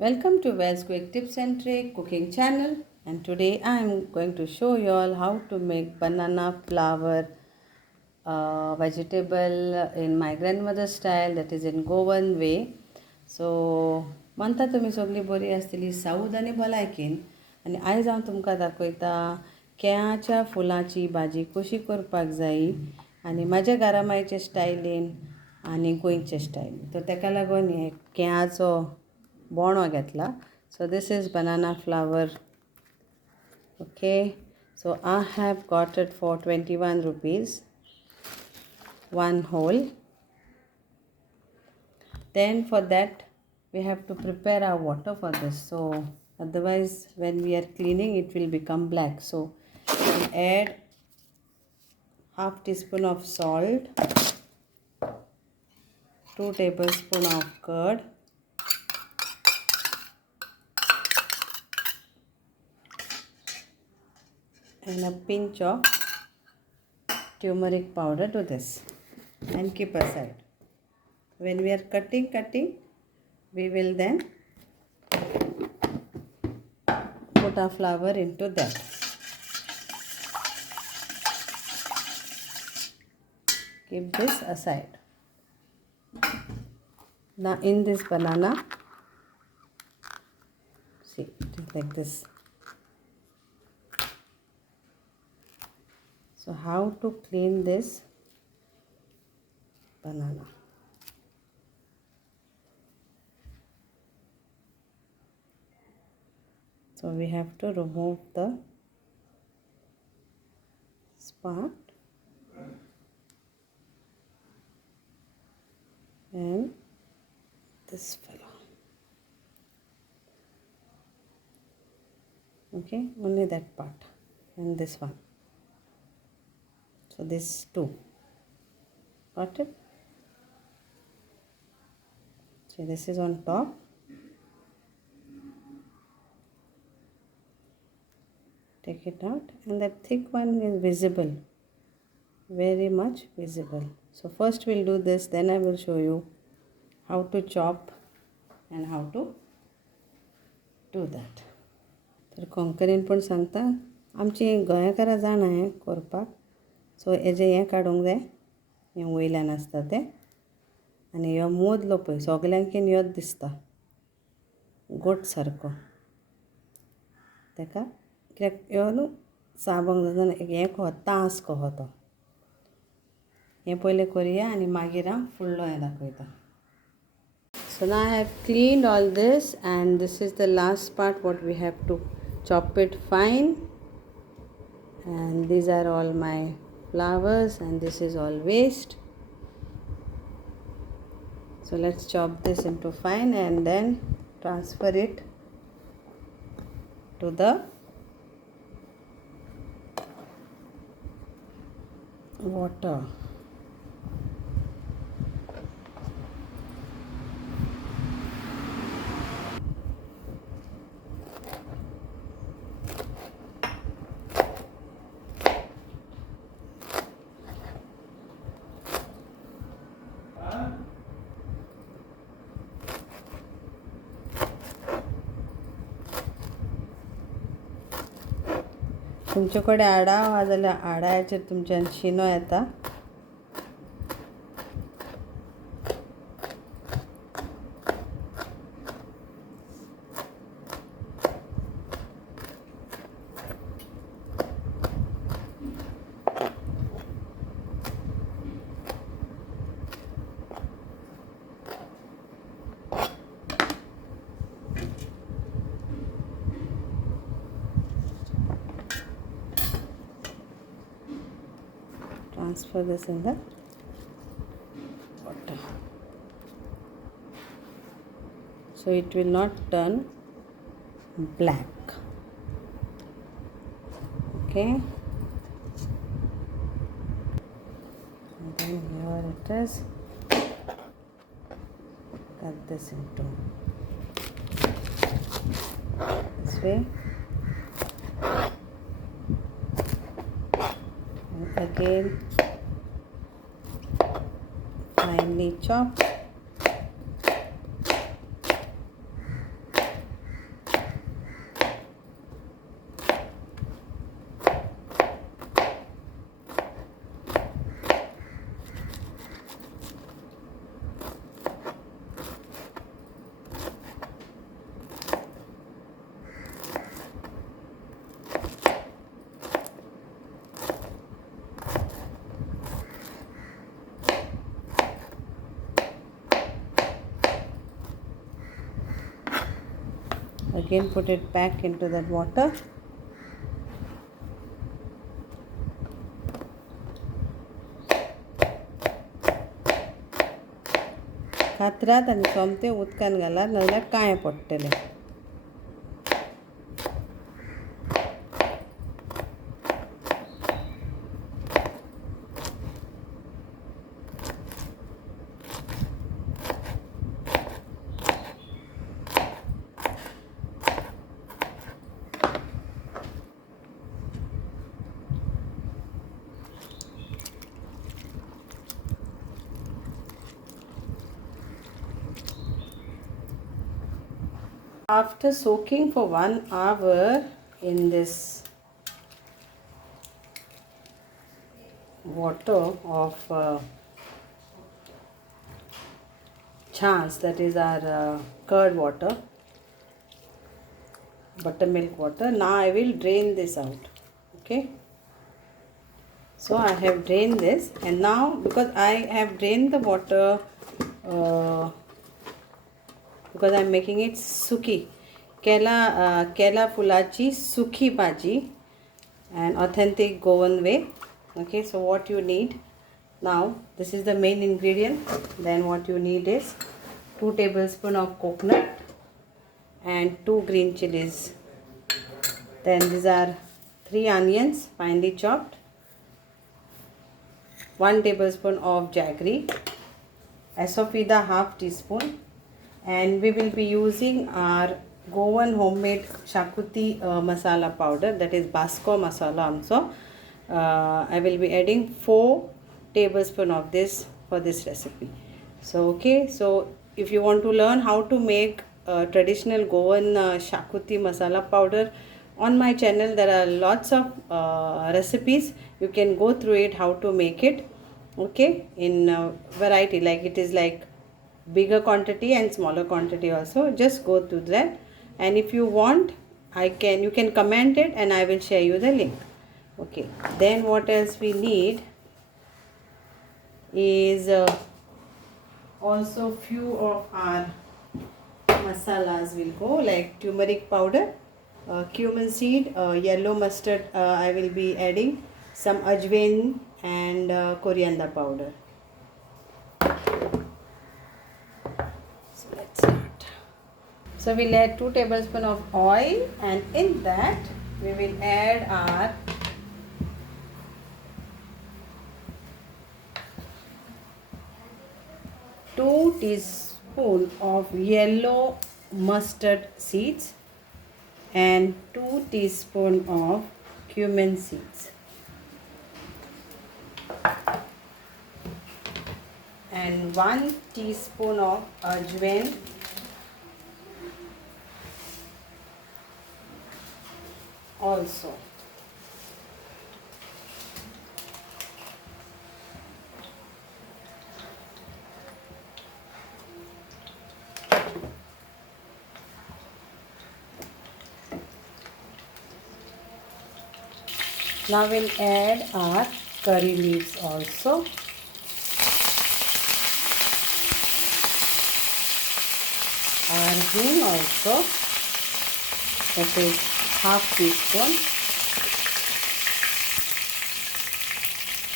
Welcome to Val's Quick Tips and Trick cooking channel, and today I am going to show you all how to make banana flour vegetable in my grandmother style, that is in Goan way. So म्हणता तुमी सगळी बरी आसतली साऊद आनी भलायकेन, आनी आयज हांव तुमकां दाखयता केळ्याच्या फुलांची भाजी कशी करपाक जायी आनी म्हाज्या घरामायचे स्टायलीन आनी गोंयचे स्टायलीन. तर ताका लागून हे केळ्याचो बोणो घेतला. So this is banana flour. Okay, so I have got it for 21 rupees, one whole. Then for that we have to prepare our water for this, so otherwise when we are cleaning it will become black. So we'll add half teaspoon of salt, 2 tablespoons of curd, and a pinch of turmeric powder to this, and keep aside. When we are cutting, we will then put our flour into that. Keep this aside. Now in this banana, see, it is like this. So how to clean this banana? So we have to remove the part and this fellow. Okay, only that part and this one. So this two. Got it? So this is on top. Take it out, and that thick one is visible, very much visible. So first we'll do this, then I will show you how to chop and how to do that. तर कोंकणीन पण सांगता आमची गोंयकारां जाणा हें करपाक. सो हेजें हें काडूंक जाय, हें वयल्यान आसता तें, आनी ह्यो मोदलो पळय सगल्यांकीन ह्योच दिसता गोट सारको. ताका कित्याक ह्यो न्हू चाबोंक जाता, हें कहो तांस कहो तो. हें पयलें करया आनी मागीर हांव फुडलो हें दाखयता. So now I have cleaned all this, and this is the last part what we have to chop it fine. And these are all my flowers, and this is all waste. So let's chop this into fine and then transfer it to the water. तुमचे कडेन आडा आहा जाल्यार आडाचेर तुमच्यान शिनो येता. Transfer this in the water, so it will not turn black. Okay, and then here it is. Cut this into this way, and again finely chopped. Again put it back into that water. खात्रात आनी सोमते उदकान घालात नाजाल्यार काळें पडटलें. After soaking for 1 hour in this water of chance, that is our curd water, buttermilk water, now I will drain this out. Okay, so I have drained this, and now because I have drained the water because I am making it sukhi, Kelphulachi Sukhi Bhaji, an authentic Goan way. Okay, so what you need now, this is the main ingredient. Then what you need is 2 tablespoons of coconut and 2 green chilies. Then these are 3 onions finely chopped, 1 tablespoon of jaggery, asafoetida half teaspoon, and we will be using our Goan homemade shakuti masala powder, that is Basco masala also. I will be adding 4 tablespoons of this for this recipe. So okay, so if you want to learn how to make traditional Goan shakuti masala powder, on my channel there are lots of recipes. You can go through it how to make it. Okay, in variety, like it is like bigger quantity and smaller quantity also. Just go through that, and if you want, you can comment it and I will share you the link. Okay, then what else we need is also few of our masalas will go, like turmeric powder, cumin seed, yellow mustard, I will be adding some ajwain and coriander powder. So we'll add 2 tablespoons of oil, and in that we will add our two teaspoons of yellow mustard seeds and 2 teaspoons of cumin seeds, and 1 teaspoon of ajwain also. Now we'll add our curry leaves also. Our hing also, that is half teaspoon.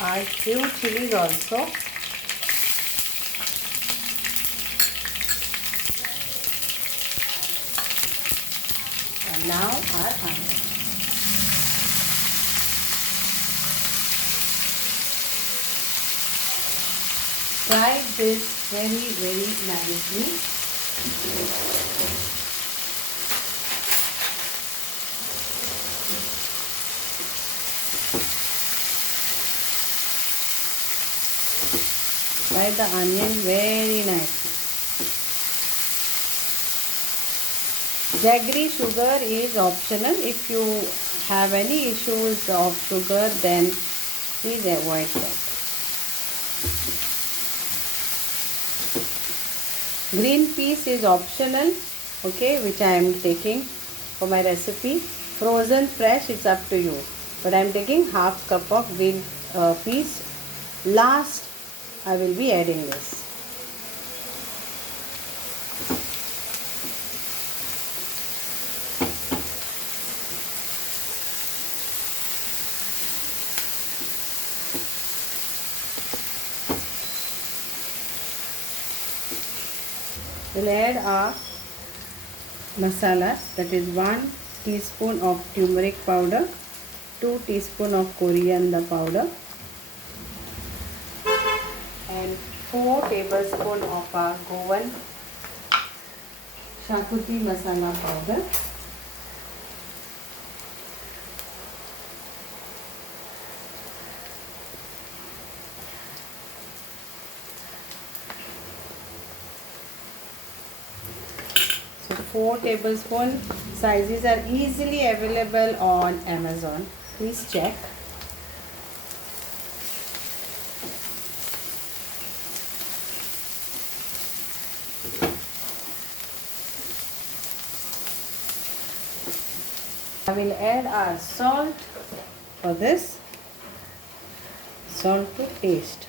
Our few chilies also. And now our onion. Fry this very nicely. Fry the onion very nicely. Jaggery sugar is optional. If you have any issues of sugar, then please avoid that. Green peas is optional, okay, which I am taking for my recipe. Frozen, fresh, it's up to you. But I am taking half cup of green peas. Last, I will be adding this. we'll add our masalas, that is 1 teaspoon of turmeric powder, 2 teaspoon of coriander powder, and 4 tablespoon of our Goan Shakuti masala powder. So 4 tablespoon sizes are easily available on Amazon. Please check. I will add our salt for this. Salt to taste.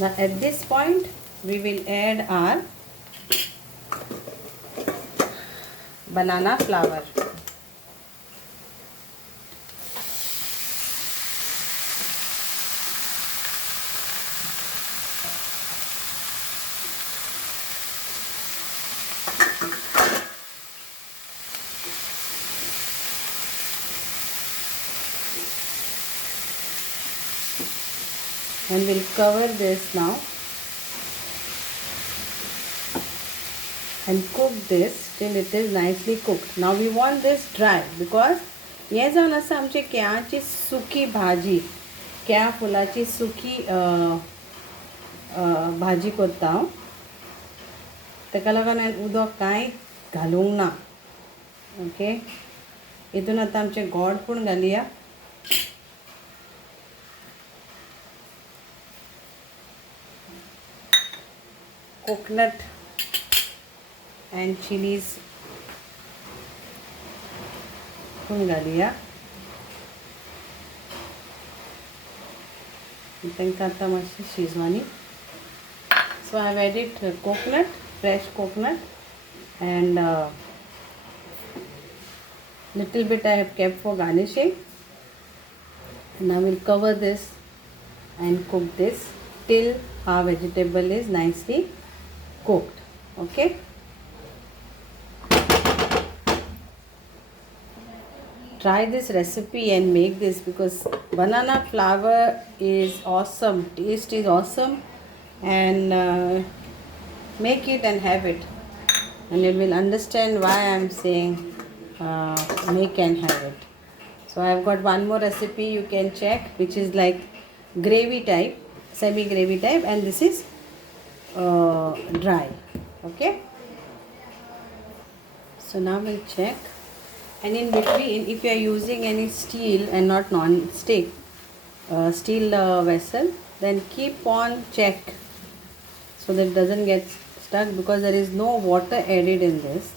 Now at this point we will add our banana flour. And we'll cover this now and cook this till it is nicely cooked. Now we want this dry because हे जावन आसा आमचे केळ्याची सुकी भाजी, केळ्या फुलाची सुकी भाजी करता हांव. ताका लागून हांवें उदक कांय घालूंक ना. ओके, हितून आतां आमचें गोड पूण घालुया. Coconut and chilies पूण घालुया. तांकां आतां मातशी शिजवानी. So I have added coconut, fresh coconut, and little bit I have kept for garnishing. Now we'll cover this and cook this till our vegetable is nicely cooked. Okay, try this recipe and make this because banana flour is awesome, taste is awesome, and make it and have it, and you will understand why I am saying make and have it. So I have got one more recipe you can check, which is like gravy type, semi gravy type, and this is dry. Okay, so now we'll check, and in between, if you are using any steel and not non-stick steel vessel, then keep on check so that it doesn't get stuck, because there is no water added in this.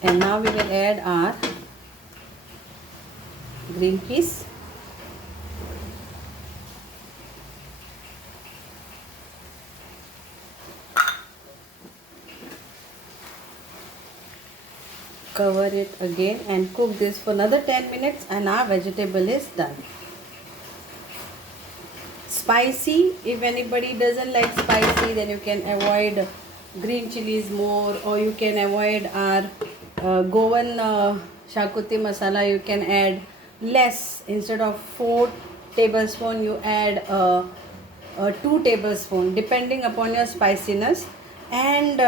And now we will add our green peas. Cover it again and cook this for another 10 minutes and our vegetable is done. Spicy, if anybody doesn't like spicy, then you can avoid green chilies more, or you can avoid our Goan Shakuti masala. You can add less. Instead of 4 tablespoons, you add 2 tablespoons depending upon your spiciness. And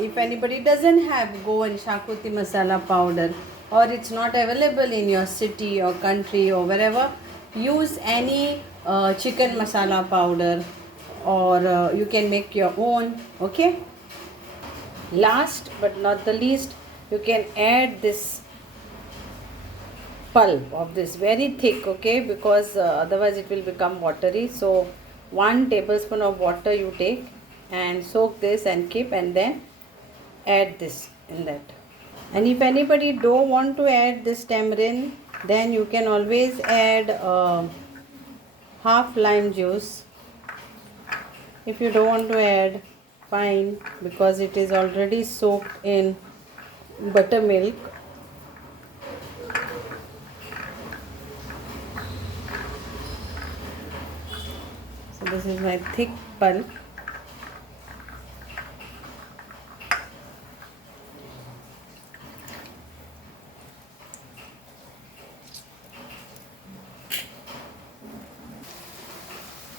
if anybody doesn't have Goan Shakuti masala powder, or it's not available in your city or country or wherever, use any chicken masala powder, or you can make your own. Okay, last but not the least, you can add this pulp of this, very thick, okay, because otherwise it will become watery. So 1 tablespoon of water you take and soak this and keep, and then add this in that And if anybody don't want to add this tamarind, then you can always add half lime juice. If you don't want to add, fine, because it is already soaked in buttermilk. So this is my thick pulp.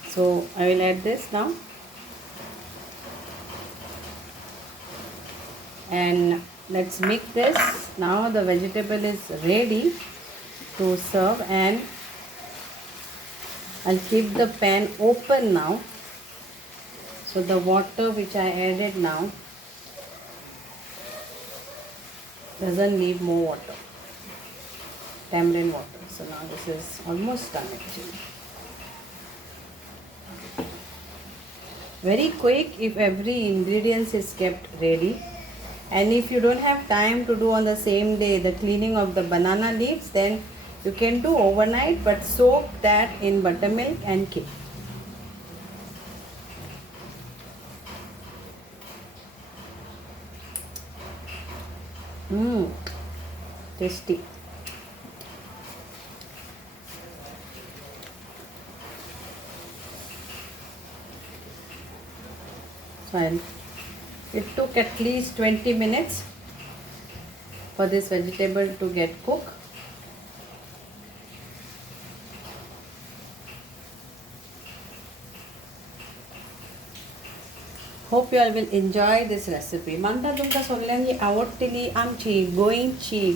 So I will add this now. And let's mix this. Now the vegetable is ready to serve, and I'll keep the pan open now. So the water which I added now doesn't need more water, tamarind water. So now this is almost done actually. Very quick if every ingredient is kept ready. And if you don't have time to do on the same day the cleaning of the banana leaves, then you can do overnight, but soak that in buttermilk and keep. Tasty. So it took at least 20 minutes for this vegetable to get cooked. Hope you all will enjoy this recipe. Manta तुमका सगळ्यांनी आवडटली आमची गोंयची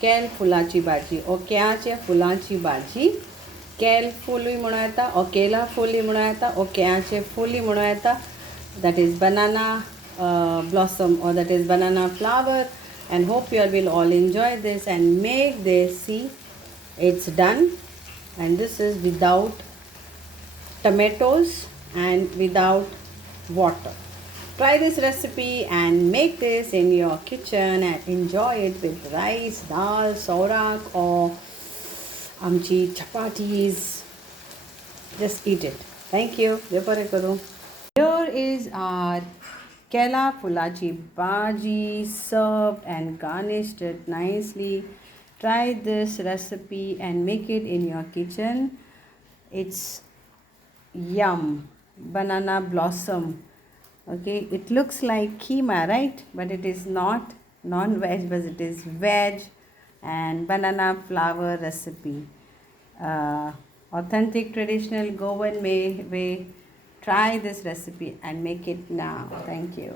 केलफुलाची भाजी. ओक्याचे फुलांची भाजी. केलफुली म्हणून येता, ओकेला fully म्हणून येता, ओक्याचे फुली म्हणून येता. That is banana blossom, or that is banana flower. And hope you all will all enjoy this and make this. See, it's done. And this is without tomatoes and without water. Try this recipe and make this in your kitchen and enjoy it with rice, dal, saurak, or amchi chapatis. Just eat it. Thank you. Here is our Kelphulachi Bhaji, served and garnished it nicely. Try this recipe and make it in your kitchen. It's yum. Banana blossom. Okay, it looks like keema, right? But it is not non-veg, but it is veg and banana flower recipe. Authentic traditional Goan way. Try this recipe and make it now. Thank you.